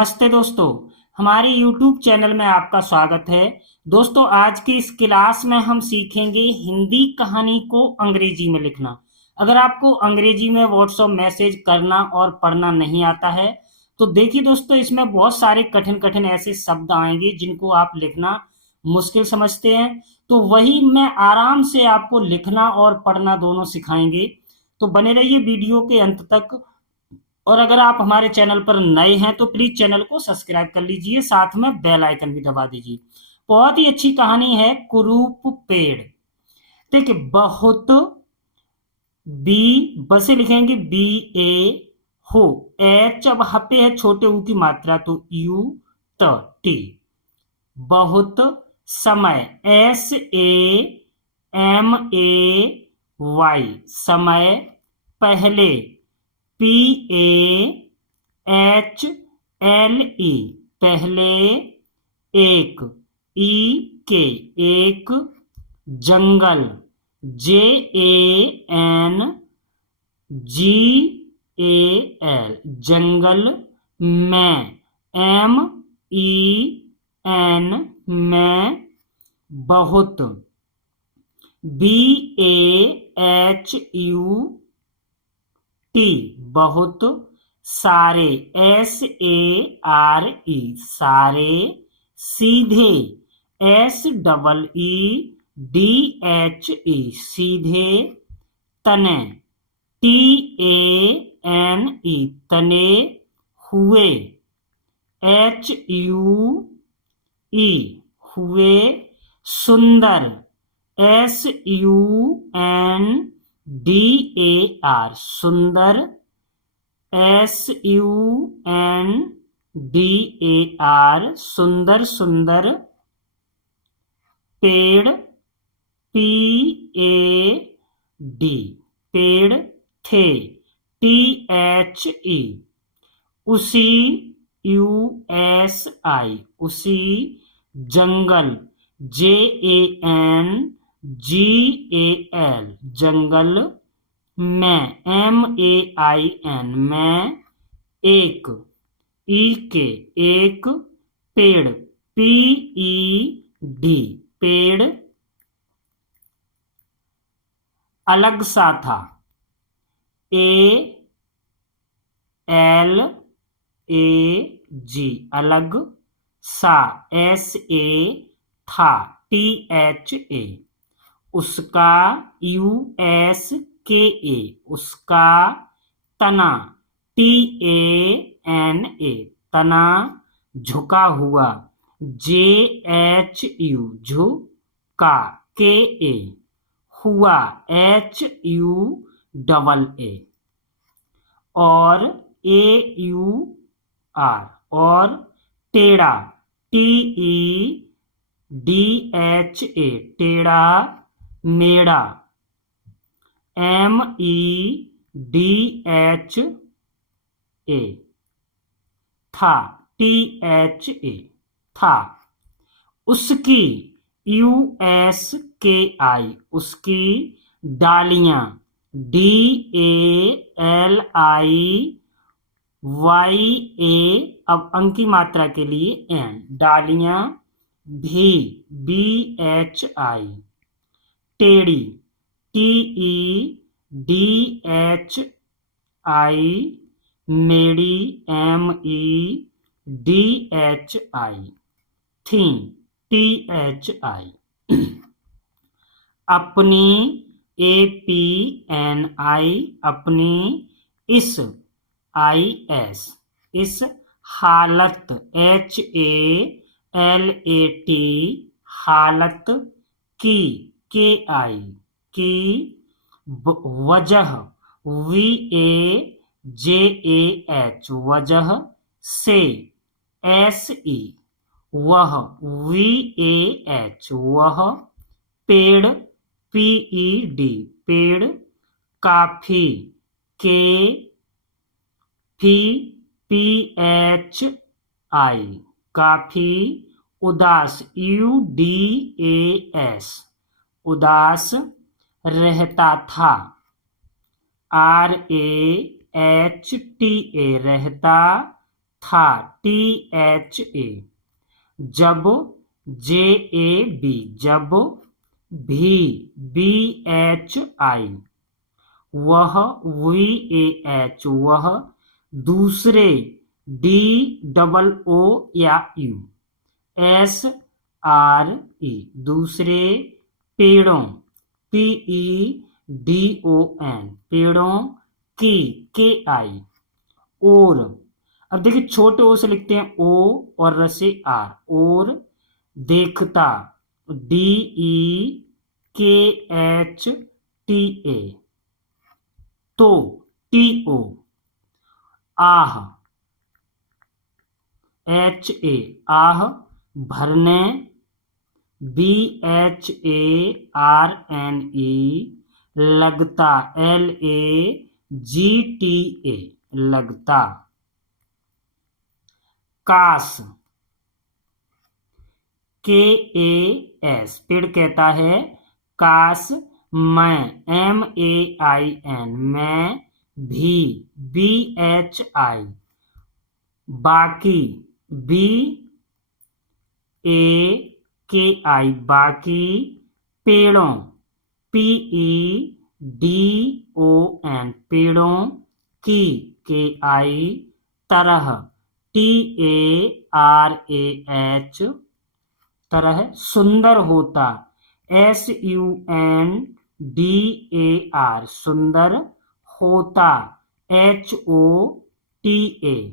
नमस्ते दोस्तों, हमारे YouTube चैनल में आपका स्वागत है। दोस्तों, आज की इस क्लास में हम सीखेंगे हिंदी कहानी को अंग्रेजी में लिखना। अगर आपको अंग्रेजी में व्हाट्सएप मैसेज करना और पढ़ना नहीं आता है तो देखिए दोस्तों, इसमें बहुत सारे कठिन कठिन ऐसे शब्द आएंगे जिनको आप लिखना मुश्किल समझते हैं। तो वही मैं आराम से आपको लिखना और पढ़ना दोनों सिखाएंगे। तो बने रहिए वीडियो के अंत तक। और अगर आप हमारे चैनल पर नए हैं तो प्लीज चैनल को सब्सक्राइब कर लीजिए, साथ में बेल आइकन भी दबा दीजिए। बहुत ही अच्छी कहानी है कुरूप पेड़। देखिए, बहुत बी बसे लिखेंगे बी ए हो एच, अब हपे है छोटे ऊ की मात्रा तो यू त टी। बहुत समय S A M A Y समय। पहले P A H L E पहले। एक ई के एक। जंगल J A N G A L जंगल। में एम ई एन में। बहुत B A H U T बहुत। सारे एस ए आर ई सारे। सीधे S double E D H E सीधे। तने टी ए एन ई तने। हुए एच यू ई हुए। सुंदर S U N D A R सुंदर। S U N D A R सुंदर सुंदर। पेड़ पी ए डी पेड़ थे टी एच ई। उसी यू एस आई उसी। जंगल J A N G A L जंगल। में एम ए आई एन में। एक ई के एक। पेड़ पी ई डी पेड़। अलग सा था ए एल ए जी अलग सा एस ए था टी एच ए। उसका यू एस के ए उसका। तना टी ए एन ए तना। झुका हुआ जे एच यू झुका के ए। हुआ एच यू डबल ए। और ए यू आर और। टेढ़ा T E D H A टेढ़ा। मेढ़ा M E D H A था टी एच ए था। उसकी यू एस के आई उसकी। डालियां D A L I Y A, अब अंक की मात्रा के लिए एन। डालियां भी बी एच आई। टेढ़ी T E D H I. मेरी M E D H I. थी टी एच आई। अपनी ए पी एन आई अपनी। इस आई एस इस। हालत H A L A T हालत। की के आई की। वजह V A J A H वजह से। एस ई वह वी ए एच वह। पेड़ पी ई डी पेड़। काफी के फी पी एच आई काफी। उदास यू डी ए एस उदास। रहता था R A H T A रहता। था, THA। जब, JAB, जब, भी, BHI। वह, VAH, वह, दूसरे, DOO या U। SRE, दूसरे, पेड़ों, PEDON, पेड़ों की, KI। और, अब देखिए छोटे ओ से लिखते हैं O और र से R, और, देखता, DEKHTA। तो, TO, आह, HA, आह, भरने, BHARNE, लगता, LAGTA, लगता। काश, KAS, पेड़ कहता है काश मैं, MAIN, मैं भी, BHI, बाकी, BAKI, बाकी, पेड़ों, PEDON, पेड़ों की, KI, तरह, TARAH, तरह, सुंदर होता, SUNDAR, सुंदर होता, HOTA।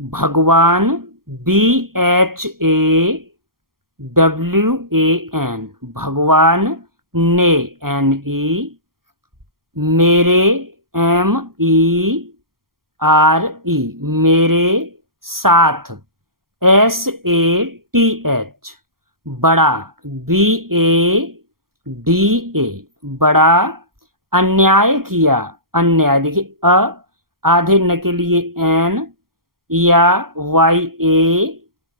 भगवान, BHAWAN, भगवान ने, NE। मेरे, MERE, मेरे साथ, SATH, बड़ा, BADA, बड़ा। अन्याय किया, अन्याय, देखिए आधे न के लिए N या YA,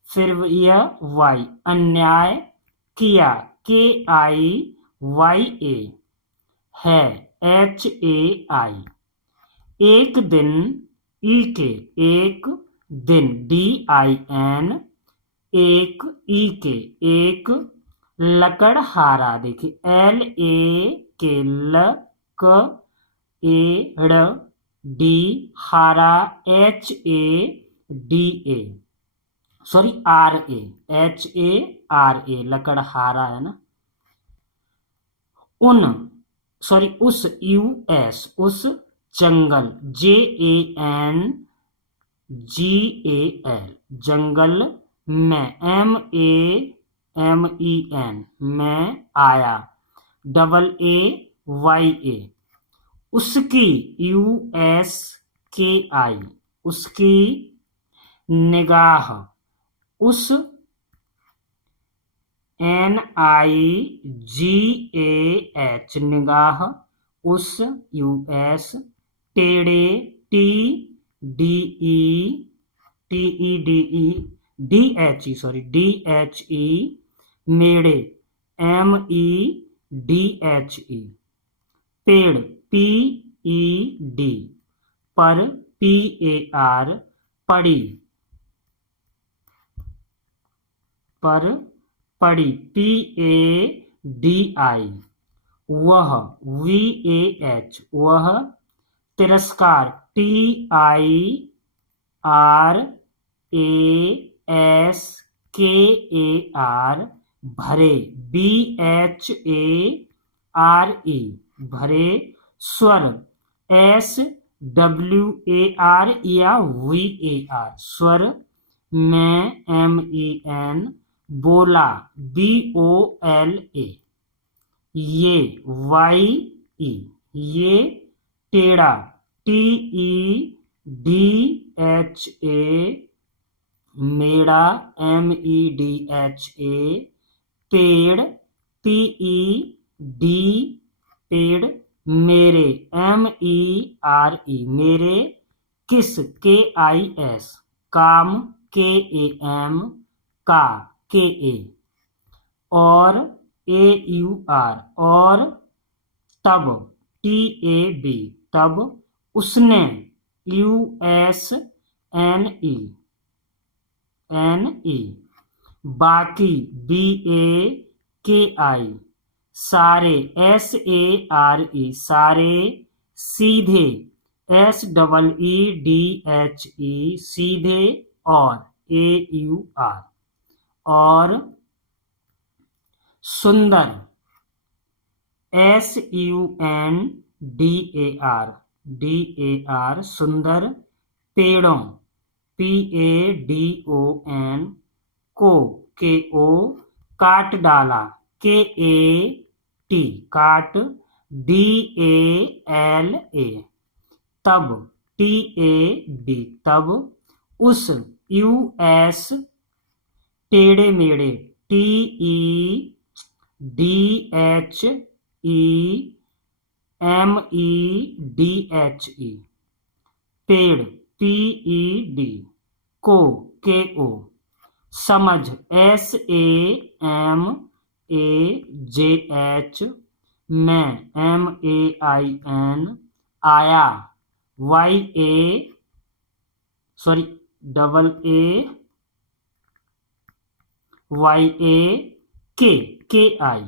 फिर यह Y, अन्याय किया, KIYA, है, HAI। एक दिन, EK, एक दिन, DIN, एक, EK, एक, लकड़हारा, देखिए LAK, लक, एड़, डी, हारा, HADA, सॉरी RA, HARA, लकड़हारा है ना। उन, सॉरी उस, US, उस जंगल, JANGAL, जंगल में, MAMEN, में आया, AAYA, उसकी, USKI, उसकी निगाह, उस, NIGAH, निगाह, उस, US, टेढ़े, DHE, मेढ़े, MEDHE, पेड़, PED, पर, PAR, पड़ी, पर, पड़ी, PADI, वह, VAH, वह, तिरस्कार, TIRASKAR, भरे, BHARE, भरे, स्वर, SWAR या VAR, स्वर में, MEN, बोला, BOLA, ये, YE, ये, टेढ़ा, TEDHA, मेढ़ा, MEDHA, पेड़, PED, पेड़, मेरे, MERE, मेरे, किस, KIS, काम, KAM, का, KA, और, AUR, और, तब, TAB, तब, उसने, USNE, एन ई, बाकी BAKI, सारे SARE, सारे, सीधे SEEDHE, सीधे, और AUR, और सुंदर SUNDAR, सुंदर, पेड़ों PADON, KO, काट डाला KAT, काट, DALA, तब TAD, तब, उस US, टेढ़े मेढ़े TEDHEMEDHE, पेड़ PED, KO, समझ SAMAJH, मैं MAIN, आया AAYAK, KI,